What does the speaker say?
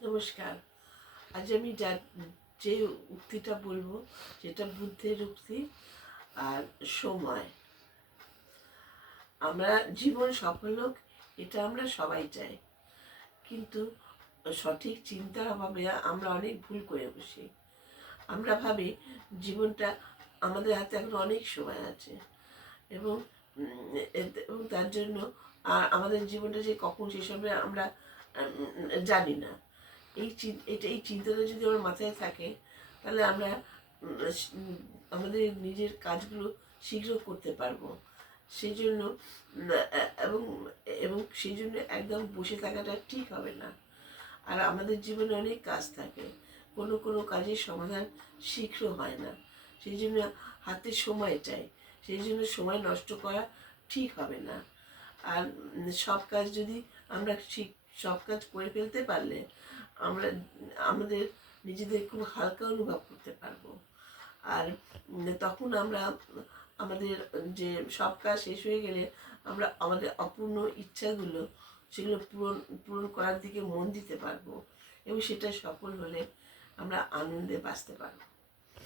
নমস্কার। আজ আমি যে উক্তিটা বলবো সেটা বুদ্ধের উক্তি। আর সময়, আমরা জীবন সফল হোক এটা আমরা সবাই চাই, কিন্তু সঠিক চিন্তার অভাবে আমরা অনেক ভুল করে বসি। আমরা ভাবি জীবনটা আমাদের হাতে এখন অনেক সময় আছে, এবং এবং তার জন্য আমাদের জীবনটা যে কখন শেষ হবে আমরা জানি না। এই চিন্তাটা যদি আমার মাথায় থাকে, তাহলে আমরা আমাদের নিজের কাজগুলো শীঘ্র করতে পারবো। সেই জন্য এবং এবং সেই জন্য একদম বসে থাকাটা ঠিক হবে না। আর আমাদের জীবনে অনেক কাজ থাকে, কোনো কোনো কাজের সমাধান শীঘ্র হয় না। সেই জন্য হাতে সময় চাই, সেই জন্য সময় নষ্ট করা ঠিক হবে না। আর সব কাজ যদি আমরা সব কাজ করে ফেলতে পারলে আমরা আমাদের নিজেদের খুব হালকা অনুভব করতে পারবো। আর তখন আমরা আমাদের যে সব কাজ শেষ হয়ে গেলে আমরা আমাদের অপূর্ণ ইচ্ছাগুলো সেগুলো পূরণ করার দিকে মন দিতে পারবো, এবং সেটা সফল হলে আমরা আনন্দে বাঁচতে পারবো।